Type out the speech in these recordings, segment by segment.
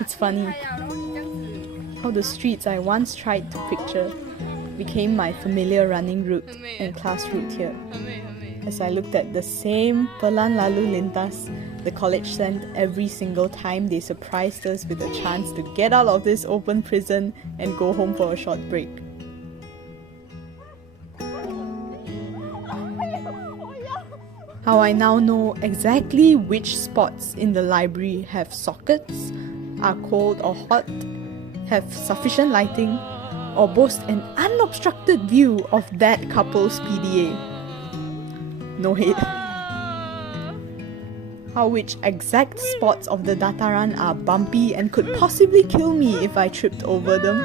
It's funny how the streets I once tried to picture became my familiar running route and class route here. As I looked at the same Pelan Lalu Lintas the college sent every single time they surprised us with a chance to get out of this open prison and go home for a short break. How I now know exactly which spots in the library have sockets, are cold or hot, have sufficient lighting, or boast an unobstructed view of that couple's PDA. No hate. How which exact spots of the dataran are bumpy and could possibly kill me if I tripped over them.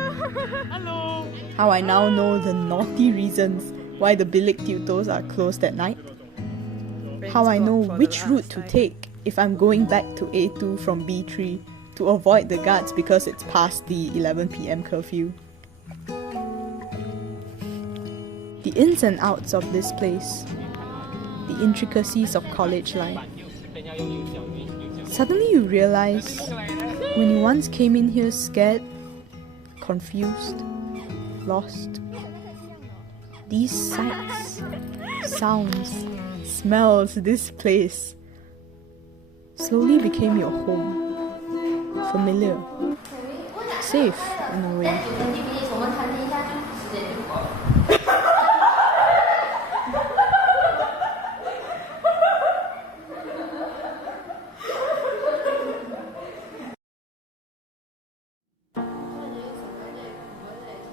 How I now know the naughty reasons why the bilik tutos are closed at night. How I know which route to take if I'm going back to A2 from B3 to avoid the guards because it's past the 11 PM curfew. The ins and outs of this place, the intricacies of college life. Suddenly you realize, when you once came in here scared, confused, lost, these sights, sounds, smells, this place slowly became your home. Familiar, safe in a way.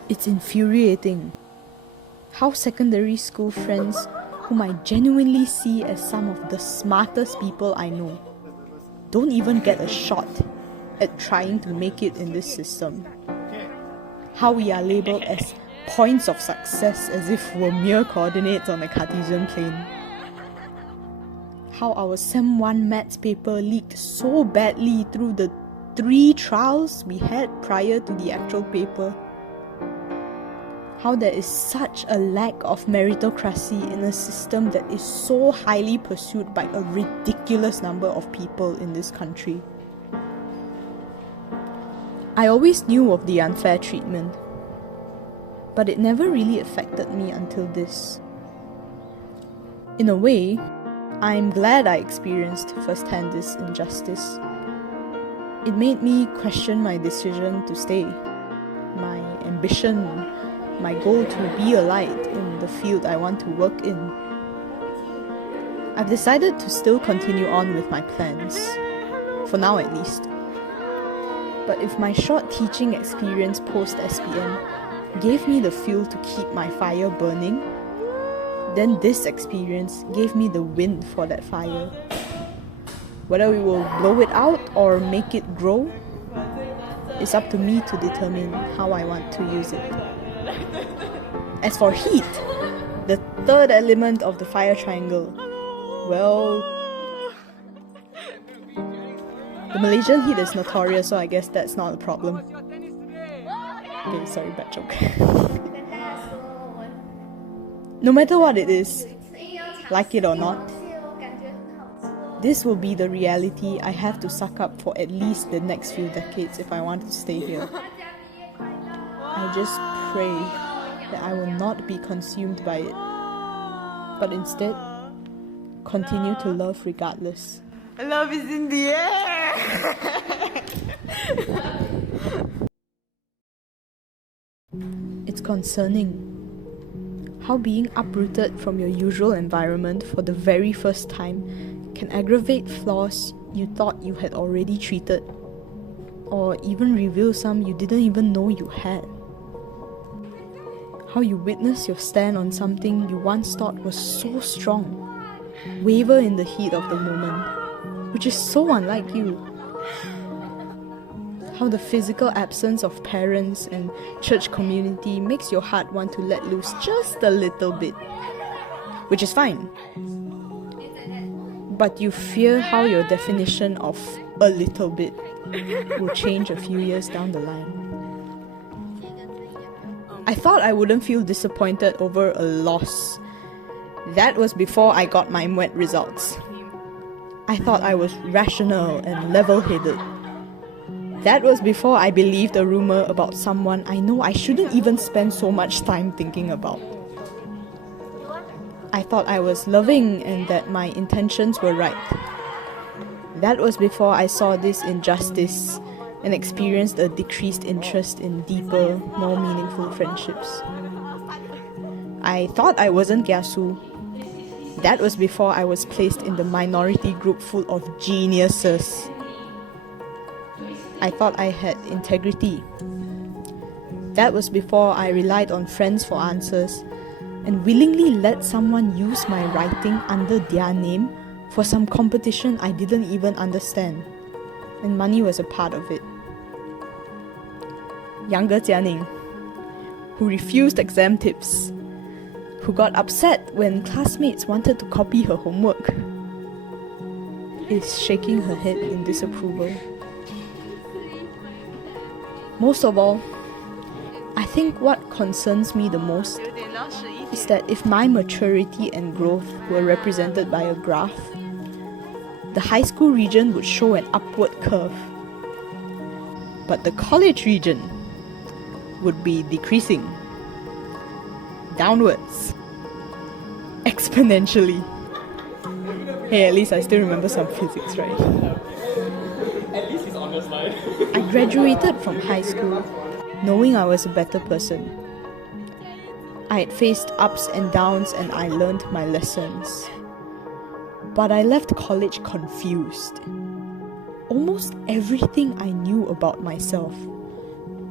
It's infuriating how secondary school friends, whom I genuinely see as some of the smartest people I know, don't even get a shot at trying to make it in this system. How we are labelled as points of success as if we're mere coordinates on a Cartesian plane. How our Sem 1 maths paper leaked so badly through the 3 trials we had prior to the actual paper. How there is such a lack of meritocracy in a system that is so highly pursued by a ridiculous number of people in this country. I always knew of the unfair treatment, but it never really affected me until this. In a way, I'm glad I experienced firsthand this injustice. It made me question my decision to stay, my ambition, my goal to be a light in the field I want to work in. I've decided to still continue on with my plans, for now at least. But if my short teaching experience post-SPM gave me the fuel to keep my fire burning, then this experience gave me the wind for that fire. Whether we will blow it out or make it grow, it's up to me to determine how I want to use it. As for heat, the third element of the fire triangle, well, the Malaysian heat is notorious, so I guess that's not a problem. Okay, sorry, bad joke. No matter what it is, like it or not, this will be the reality I have to suck up for at least the next few decades if I want to stay here. I just pray that I will not be consumed by it, but instead continue to love regardless. Love is in the air! It's concerning how being uprooted from your usual environment for the very first time can aggravate flaws you thought you had already treated, or even reveal some you didn't even know you had. How you witness your stand on something you once thought was so strong waver in the heat of the moment, which is so unlike you. How the physical absence of parents and church community makes your heart want to let loose just a little bit, which is fine. But you fear how your definition of a little bit will change a few years down the line. I thought I wouldn't feel disappointed over a loss. That was before I got my MWET results. I thought I was rational and level-headed. That was before I believed a rumor about someone I know I shouldn't even spend so much time thinking about. I thought I was loving and that my intentions were right. That was before I saw this injustice and experienced a decreased interest in deeper, more meaningful friendships. I thought I wasn't kiasu. That was before I was placed in the minority group full of geniuses. I thought I had integrity. That was before I relied on friends for answers and willingly let someone use my writing under their name for some competition I didn't even understand, and money was a part of it. Younger Jianing, who refused exam tips, who got upset when classmates wanted to copy her homework, is shaking her head in disapproval. Most of all, I think what concerns me the most is that if my maturity and growth were represented by a graph, the high school region would show an upward curve, but the college region would be decreasing, downwards, exponentially. Hey, at least I still remember some physics, right? At least he's on the slide. I graduated from high school knowing I was a better person. I had faced ups and downs and I learned my lessons. But I left college confused. Almost everything I knew about myself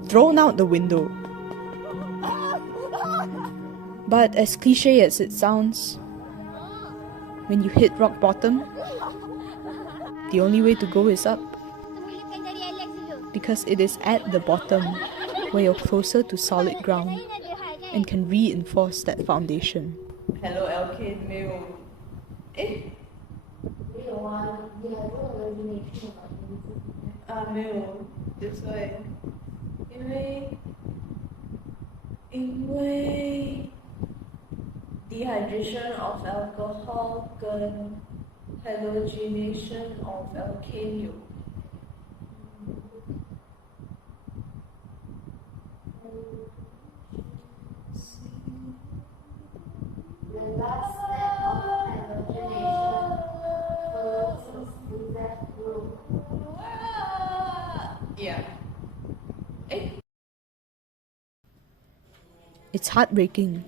thrown out the window. But as cliche as it sounds, when you hit rock bottom, the only way to go is up. Because it is at the bottom where you're closer to solid ground and can reinforce that foundation. Hello, LK 没有，诶，没有啊，你还问了你去哪名字？啊没有，就是因为 dehydration of alcohol 跟 halogenation of alkane 有。The last step of halogenation follows the Z group. Yeah. It's heartbreaking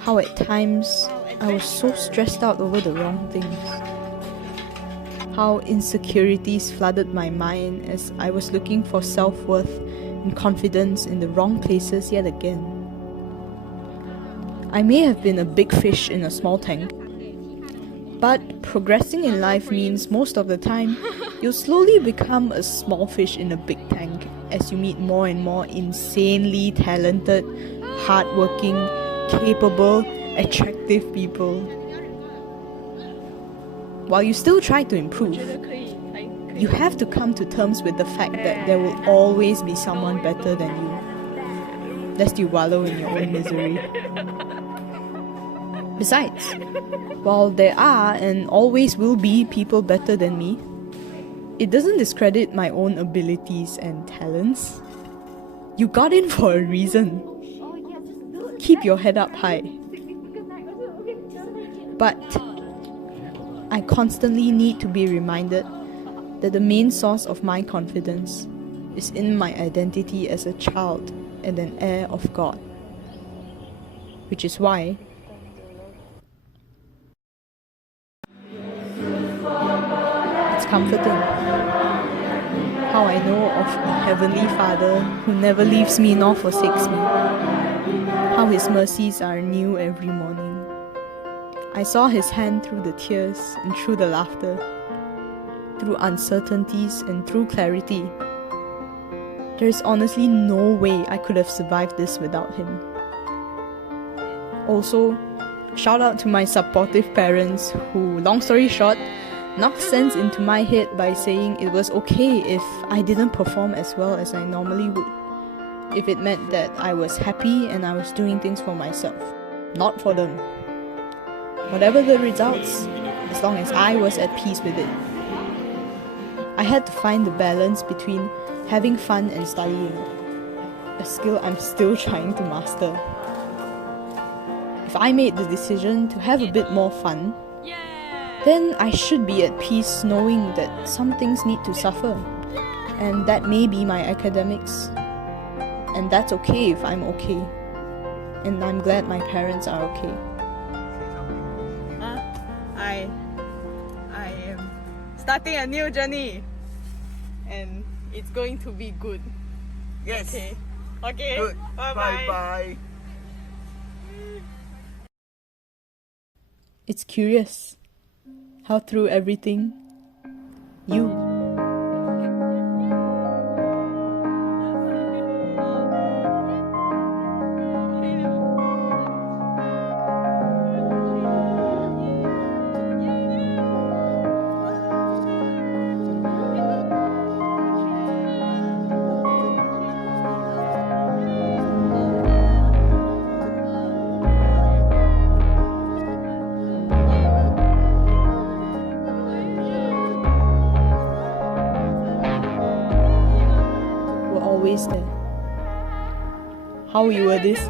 how at times I was so stressed out over the wrong things. How insecurities flooded my mind as I was looking for self-worth and confidence in the wrong places yet again. I may have been a big fish in a small tank, but progressing in life means most of the time you'll slowly become a small fish in a big tank as you meet more and more insanely talented, hardworking, capable, attractive people. While you still try to improve, you have to come to terms with the fact that there will always be someone better than you, lest you wallow in your own misery. Besides, while there are and always will be people better than me, it doesn't discredit my own abilities and talents. You got in for a reason. Keep your head up high. But I constantly need to be reminded that the main source of my confidence is in my identity as a child and an heir of God. Which is why it's comforting how I know of a Heavenly Father who never leaves me nor forsakes me, how His mercies are new every morning. I saw His hand through the tears and through the laughter, through uncertainties and through clarity. There is honestly no way I could have survived this without Him. Also, shout out to my supportive parents who, long story short, knocked sense into my head by saying it was okay if I didn't perform as well as I normally would, if it meant that I was happy and I was doing things for myself, not for them. Whatever the results, as long as I was at peace with it. I had to find the balance between having fun and studying, a skill I'm still trying to master. If I made the decision to have a bit more fun, then I should be at peace knowing that some things need to suffer, and that may be my academics. And that's okay if I'm okay. And I'm glad my parents are okay. I am starting a new journey, and it's going to be good. Yes. Okay. Good. Bye Bye. It's curious how through everything, you. Always there. How we were this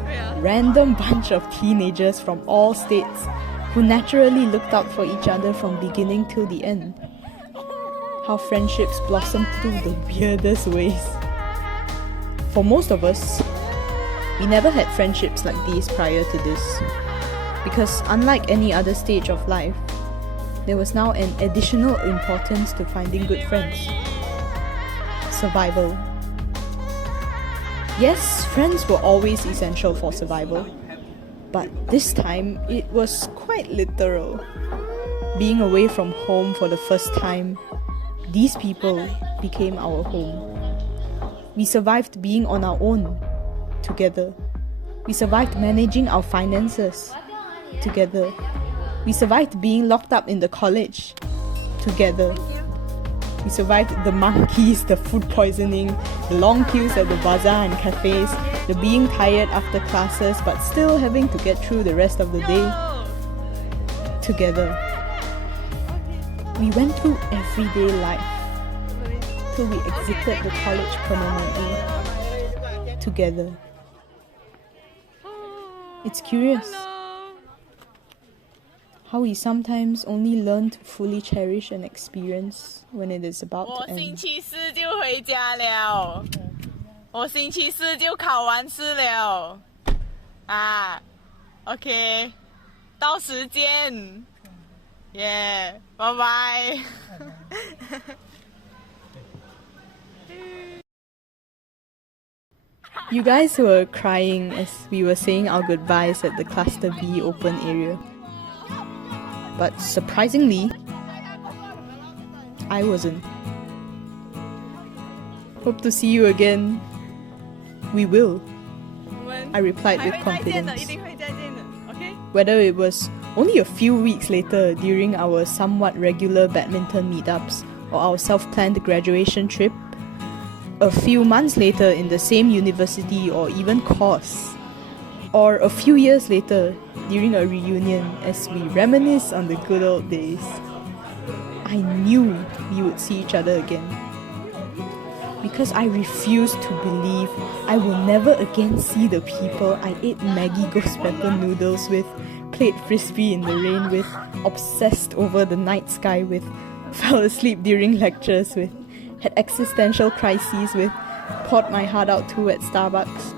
random bunch of teenagers from all states who naturally looked out for each other from beginning till the end. How friendships blossomed through the weirdest ways. For most of us, we never had friendships like these prior to this, because unlike any other stage of life, there was now an additional importance to finding good friends. Survival. Yes, friends were always essential for survival, but this time it was quite literal. Being away from home for the first time, these people became our home. We survived being on our own, together. We survived managing our finances, together. We survived being locked up in the college, together. We survived the monkeys, the food poisoning, the long queues at the bazaar and cafes, the being tired after classes but still having to get through the rest of the day. Together. We went through everyday life till we exited the college permanently. Together. It's curious how we sometimes only learn to fully cherish an experience when it is about to 我星 end. 期四就回家了，我星期四就考完试了。啊 ，OK， 到时间，耶，拜拜。You guys were crying as we were saying our goodbyes at the Cluster B open area. But surprisingly, I wasn't. Hope to see you again. We will, I replied with confidence. Whether it was only a few weeks later during our somewhat regular badminton meetups or our self-planned graduation trip, a few months later in the same university or even course, or a few years later during a reunion as we reminisce on the good old days, I knew we would see each other again. Because I refuse to believe I will never again see the people I ate Maggi ghost pepper noodles with, played frisbee in the rain with, obsessed over the night sky with, fell asleep during lectures with, had existential crises with, poured my heart out to at Starbucks.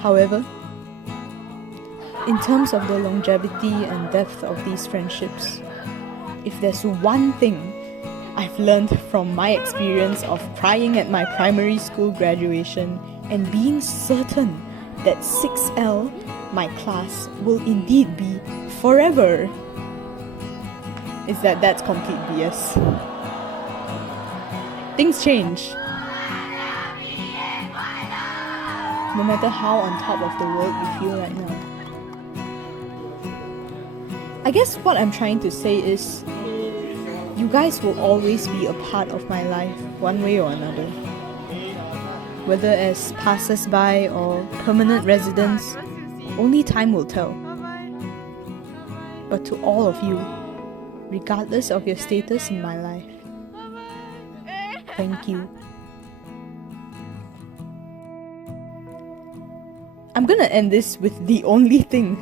However, in terms of the longevity and depth of these friendships, if there's one thing I've learned from my experience of crying at my primary school graduation and being certain that 6L, my class, will indeed be forever, is that that's complete BS. Things change. No matter how on top of the world you feel right now. I guess what I'm trying to say is, you guys will always be a part of my life, one way or another. Whether as passers-by or permanent residents, only time will tell. But to all of you, regardless of your status in my life. Thank you. I'm gonna end this with the only thing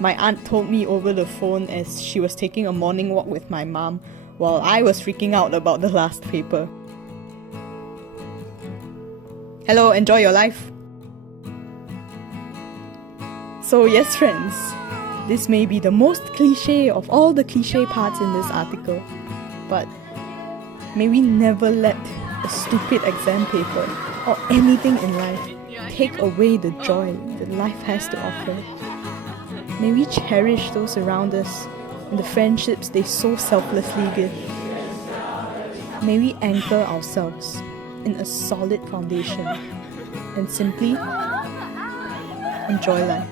my aunt told me over the phone as she was taking a morning walk with my mom while I was freaking out about the last paper. Hello, enjoy your life. So yes, friends, this may be the most cliche of all the cliche parts in this article, but may we never let a stupid exam paper or anything in life take away the joy that life has to offer. May we cherish those around us and the friendships they so selflessly give. May we anchor ourselves in a solid foundation and simply enjoy life.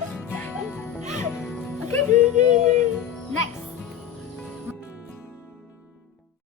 Okay. Next.